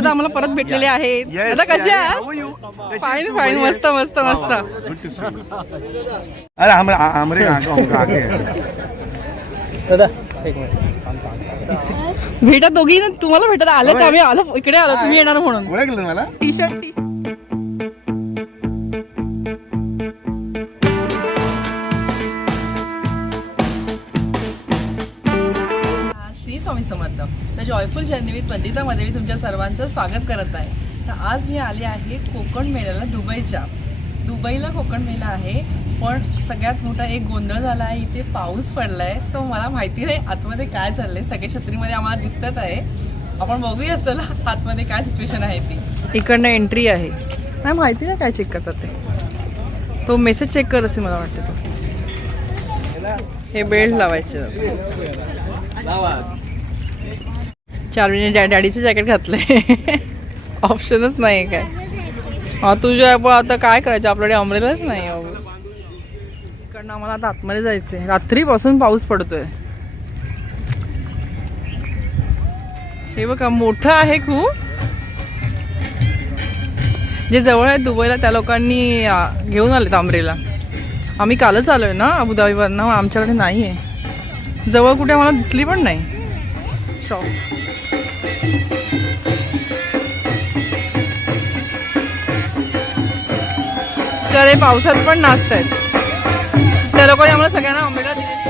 दादा आम्हाला परत भेटलेले आहेत. दादा कसे फाईन? फाईन मस्त? मस्त मस्त. अरे आगे दादा एक मिनिट। भेटा दोघी ना? तुम्हाला भेटायला आलं तर आम्ही आलो इकडे आलो तुम्ही येणार म्हणून. ओळखलं मला? टी शर्ट टी श्री जॉयफुल जर्नी विथ वंदितामध्ये मी तुमच्या सर्वांचं स्वागत करत आहे. तर आज मी आले आहे कोकण मेळ्याला दुबईच्या. दुबईला कोकण मेळा आहे पण सगळ्यात मोठा एक गोंधळ झाला आहे इथे पाऊस पडला आहे सो मला माहिती नाही आतमध्ये काय चाललंय. सगळे छत्रीमध्ये आम्हाला दिसतात आहे. आपण बघूया चला आतमध्ये काय सिच्युएशन आहे ती. इकडनं एंट्री आहे. नाही माहिती नाही काय चेक करतात ते. तो मेसेज चेक कर असे मला वाटतं तो. हे बेल्ट लावायचे. चार महिने डॅ डॅडीचं जॅकेट घातलंय. ऑप्शनच नाही काय. हा तुझ्या पण आता काय करायचं? आपल्याकडे अमरेलाच नाही इकडनं आम्हाला आता आतमध्ये जायचंय. रात्रीपासून पाऊस पडतोय. हे बघा मोठं आहे खूप. जे जवळ आहेत दुबईला त्या लोकांनी घेऊन आले तांबरेला आम्ही कालच आलोय ना अबुधाबीवरनं आमच्याकडे नाही आहे जवळ कुठे आम्हाला दिसली पण नाही. शॉप तर हे पावसात पण नाचत आहेत त्या लोकांनी आम्हाला सगळ्यांना आंबेला दिलेली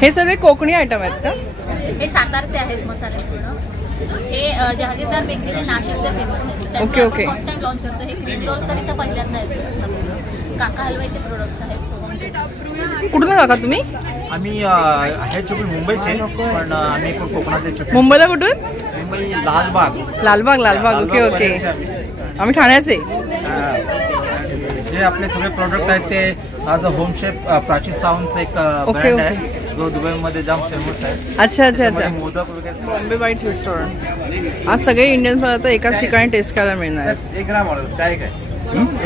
हे सगळे कोकणी आयटम आहेत का? हे सातारचे आहेत मसाले पूर्ण. हे जहागीरदार बेकरी हे नाशिकचे फेमस आहेत. Okay, okay. First time launch करतो हे क्रीम रोल तर इथं पहिल्यांदा येतो. काका हलवाईचे प्रोडक्ट्स आहेत सोहमचे कुठून आहे काका तुम्ही? आम्ही आहे चुकी मुंबईचे पण आम्ही कोकणातले मुंबईला कुठून? मुंबई लालबाग. लालबाग लालबाग. Okay okay. आम्ही ठाण्याचे. जे आपले सगळे प्रोडक्ट आहेत ते आज होम शेफ प्राची सावंतचं एक ओके, ब्रँड. आहे. जो दुबईमध्ये जाम फेमस आहे. अच्छा अच्छा त्यामध्ये अच्छा. मोदक वगैरे बॉम्बे बाईट रेस्टॉरंट आज सगळे इंडियन पदार्थ एकाच ठिकाणी टेस्ट करायला मिळणार आहेत. एक ग्राम ऑर्डर चाय काय?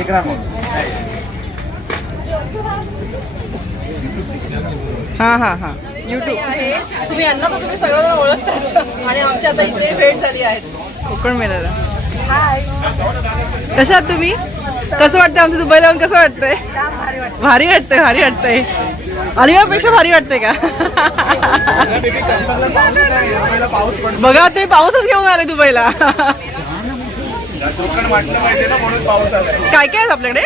एक ग्राम ऑर्डर हा हा हा. युट्यूब आहे तुम्ही यांना तर तुम्ही सगळं ओळखताच. आणि आमची आता इथे भेट झाली आहे. कोकण मेळ्याला कशा आहात तुम्ही? कसं वाटतंय आमचं दुबईला येऊन कसं वाटतंय? भारी वाटतंय भारी वाटतंय. अलिबागपेक्षा भारी वाटतंय का? बघा ते पाऊसच घेऊन आले दुबईला. काय काय आहे आपल्याकडे?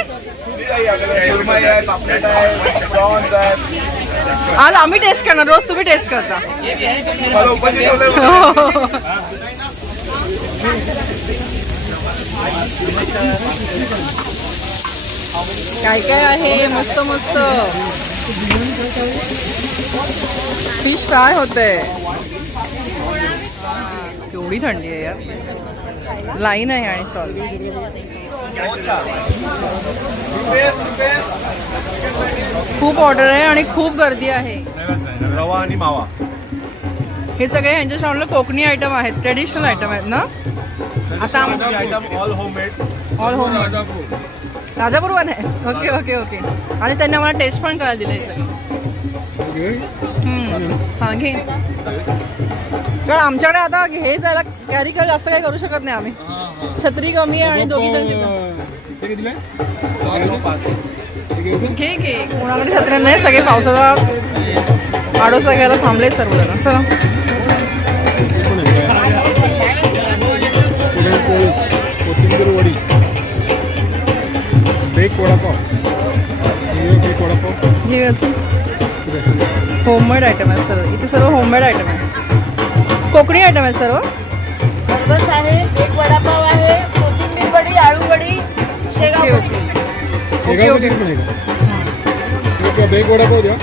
आज आम्ही टेस्ट करणार रोज तुम्ही टेस्ट करता. काय काय आहे? मस्त मस्त. फिश फ्राय होते. केवढी थंडी आहे यार. लाईन आहे आणि स्टॉल खूप ऑर्डर आहे आणि खूप गर्दी आहे. रवा आणि मावा. हे सगळे यांच्या स्टॉलला कोकणी आयटम आहेत. ट्रेडिशनल आयटम आहेत ना? आता all homemade all home Rajapur पण आहे. ओके ओके ओके आणि त्यांनी आम्हाला टेस्ट पण करायला दिलं हे. हा घे. कारण आमच्याकडे आता हे जायला कॅरी कर जास्त काही करू शकत नाही आम्ही. छत्री कमी आहे आणि दोघी जण घे घे. कोणाकडे छत्र्या नाही सगळे पावसाचा आडोसा घ्यायला थांबले सर्व जण चला. Bake vada pav bake vada pav homemade item आहे सर्व. इथे सर्व होममेड आयटम आहे. कोकणी आयटम आहे सर्व? खरबस आहे एक वडापाव आहे कोथिंबीर वडी आळू वडी शेगाव ओके वडी. Okay. Okay okay. Bake vada pav द्या.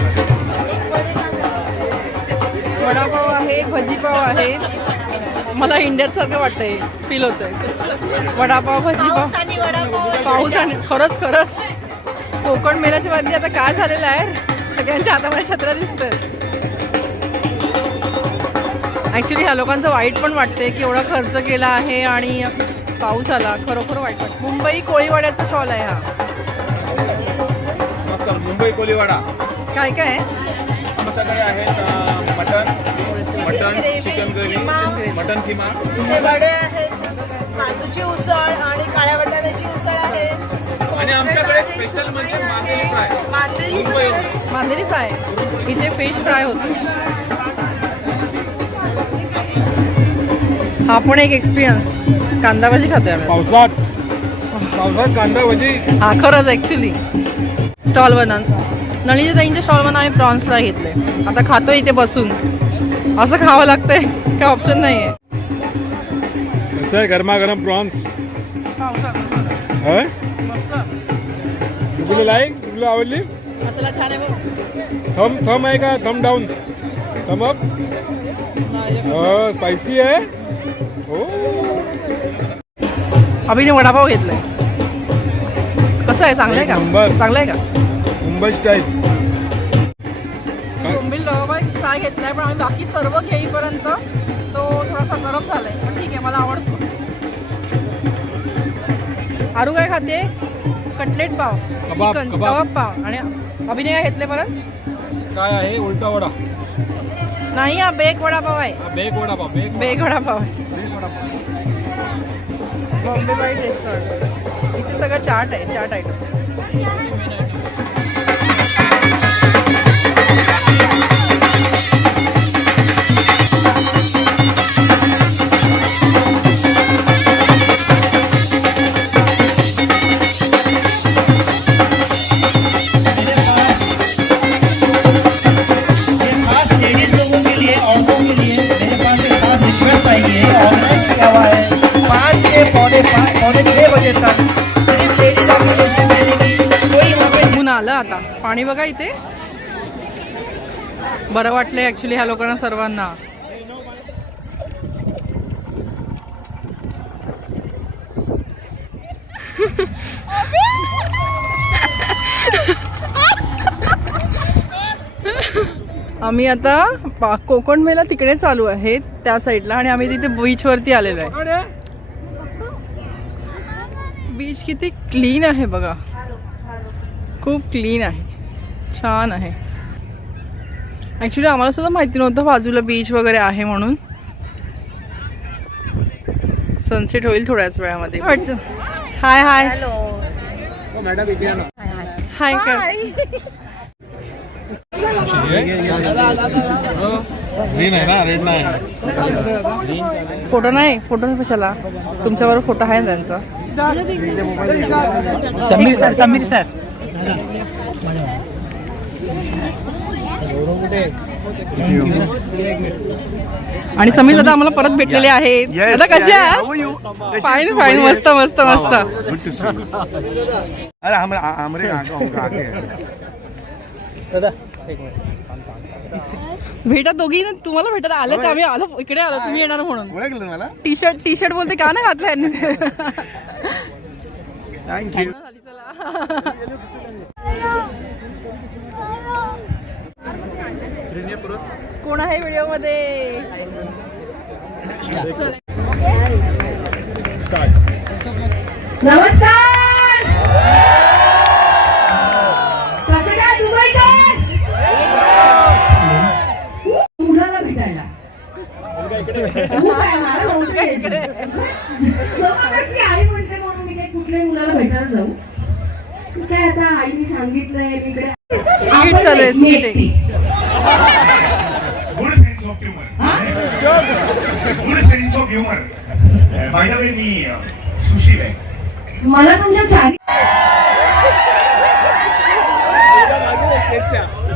वडापाव आहे भजीपाव आहे. मला इंडियात सारखं वाटतंय फील होतंय. वडापाव भजीपाव पाऊस आणि वडापाव पाऊस आणि खरंच खरंच. कोकण मेल्याच्या मध्ये आता काय झालेलं आहे? सगळ्यांच्या हातामध्ये छत्र्या दिसत ॲक्च्युली ह्या लोकांचं वाईट पण वाटते की एवढा खर्च केला आहे आणि पाऊस आला. खरोखर वाईट वाटतं मुंबई कोळीवाड्याचा शॉल आहे हा. नमस्कार मुंबई कोलीवाडा काय काय? आहे आमच्याकडे आहेत mutton mutton chicken gravy mutton keema? हे वडे आहेत काजूची उसळ आणि काळ्या वाटाण्याची उसळ आहे. आणि आमच्याकडे स्पेशल म्हणजे मांदेली फ्राय. मांदेली मांदेली फ्राय. इथे फिश फ्राय होतो. हा पण एक एक्सपिरियन्स कांदा भाजी खातोय आम्ही. पावसात. पावसात कांदा भजी. हा खरंच ॲक्च्युली स्टॉल बनन. नळीच्या ताईंच्या स्टॉल बनवून आम्ही प्रॉन्स फ्राय घेतले. आता खातोय इथे बसून. असं खावं लागतंय. काय ऑप्शन नाही आहे कसं आहे गरमागरम प्रॉन्स तुला लाईक तुला आवडली. थम थम आहे का thumb down thumb up spicy आहे हो। अभिने वडापाव घेतलाय. कसं आहे? चांगलं आहे नंबर. का चांगलं आहे का? मुंबई स्टाईल फ्राय घेतलाय पण आम्ही बाकी सर्व घेईपर्यंत तो थोडासा गरम झालाय. पण ठीक आहे मला आवडतो. आरू काय खाते कटलेट पाव कबाब, चिकन कबाब. कबाब पाव. आणि अभिनय काय घेतले परत? काय आहे? उलटा वडा. नाही हा बेक वडापाव आहे. हा, bake vada pav bake bake vada pav आहे. Bake vada pav Bombay Bite restaurant इथे सगळं चाट आहे चाट आयटम आता. पाणी बघा इथे. बरं वाटलंय ऍक्च्युली ह्या लोकांना सर्वांना. आम्ही आता पा- कोकण मेला तिकडे चालू आहे त्या साईडला आणि आम्ही तिथे बीचवरती आलेलो आहे. बीच किती क्लीन आहे बघा. खूप क्लीन आहे. छान आहे. ॲक्च्युली आम्हाला सुद्धा माहिती नव्हतं बाजूला बीच वगैरे आहे म्हणून. सनसेट होईल थोड्याच वेळामध्ये. हाय हाय मॅडम इथे या ना. हाय फोटो नाही फोटो नाही कशाला? तुमच्याबरोबर फोटो आहे ना त्यांचा. समीर सर समीर सर आणि समीर दादा आम्हाला परत भेटलेले आहेत. दादा कसे फाईन? फाईन मस्त? मस्त मस्त. अरे दादा एक मिनिट भेटा दोघी ना तुम्हाला भेटायला आले तर आम्ही आलो इकडे आलो तुम्ही येणार म्हणून. ओळखलं ना मला? टी शर्ट टी शर्ट बोलते का ना घातलं यांनी थँक्यू कोण आहे व्हिडिओमध्ये नमस्कार. भेटायला जाऊ. आहे आता आईने सांगितलंय मी इकडे मी सुशील आहे. मला तुमच्या चारी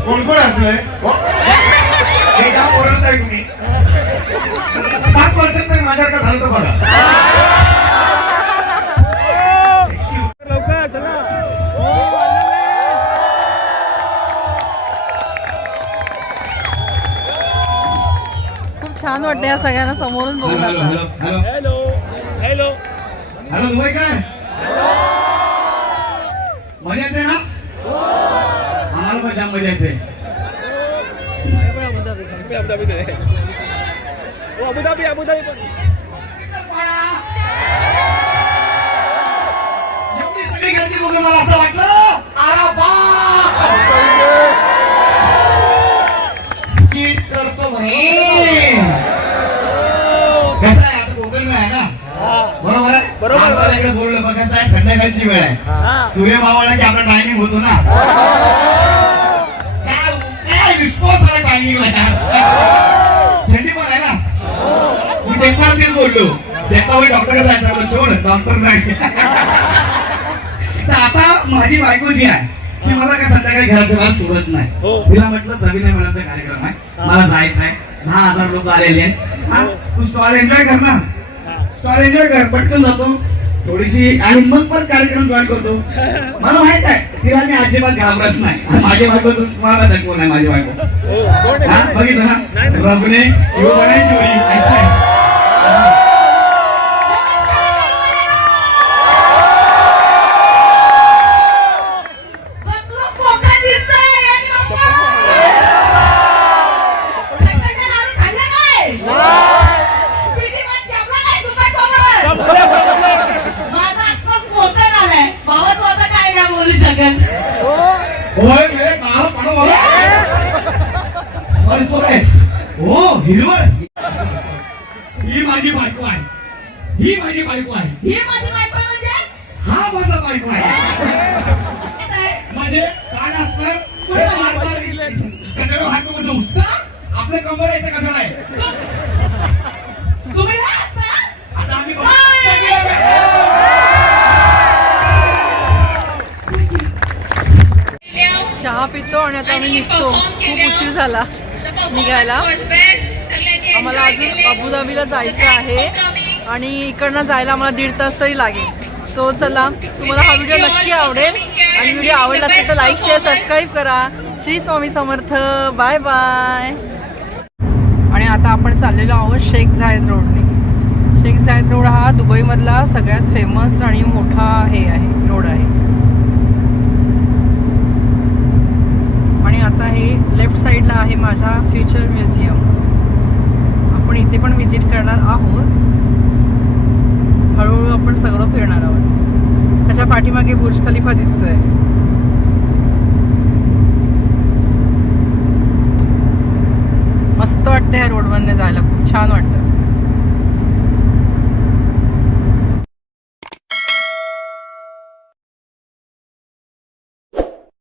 कोण कोण असलंय? या ओरडताय तुम्ही. पाच वर्षात माझ्याकडे झालं तर बघा. खूप छान वाटतं या सगळ्यांना समोरून बघून आता हॅलो हॅलो हॅलो दुबईकर मजा येते ना आम्हाला पण जाम मजा येते अबुधाबी अबुधाबी दे ओ अबुधाबी अबुधाबी पण एवढी सगळी गर्दी बघून मला असं वाटलं आरा इकडे बोललो बघ कसं आहे संध्याकाळची वेळ आहे. सूर्य मावळला की आपला टायमिंग होतो ना? काय काय रिस्पॉन्स आला टायमिंगला थंडी पण आहे ना? मी तेव्हा तेच बोललो. डॉक्टर जायचं बोललो सोड डॉक्टर नाही. तर आता माझी बायको जी आहे ती मला काय संध्याकाळी घराच्या बाहेर सोडत नाही. हो. तिला म्हटलं सविनय कार्यक्रम आहे. मला जायचं आहे. दहा हजार लोक आलेले आहेत. हा, तू स्टॉल एन्जॉय कर ना. स्टॉल एन्जॉय कर पटकन जातो. थोडीशी आणि मग पण कार्यक्रम जॉईन करतो. मला माहीत आहे तिला मी अजिबात घाबरत नाही. आणि माझी बायको तुम्हाला माहीत आहे कोण आहे माझी बायको? हो बघितलं ना. रबने युवने चोरी ऐसा म्हणजे काय असतं? हात. आपले कंबर काय असता? आता आम्ही चहा पितो आणि आता आम्ही निघतो. खूप उशीर झाला निघायला. आम्हाला अजून अबुधाबीला जायचं आहे आणि इकडनं जायला आम्हाला दीड तास तरी लागेल. सो चला तुम्हाला हा व्हिडिओ नक्की आवडेल. आणि व्हिडिओ आवडला असेल तर लाईक शेअर सबस्क्राईब करा. श्री स्वामी समर्थ. बाय बाय आणि आता आपण चाललेलो आहोत शेख झायद रोडने. शेख झायद रोड हा दुबईमधला सगळ्यात फेमस आणि मोठा हे आहे रोड आहे. आणि आता हे लेफ्ट साईडला आहे माझा फ्युचर म्युझियम आपण इथे पण विजिट करणार आहोत. हळूहळू आपण सगळं फिरणार आहोत. त्याच्या पाठीमागे बुर्ज खलिफा दिसतोय. मस्त वाटतं ह्या रोडवरने जायला. खूप छान वाटतं.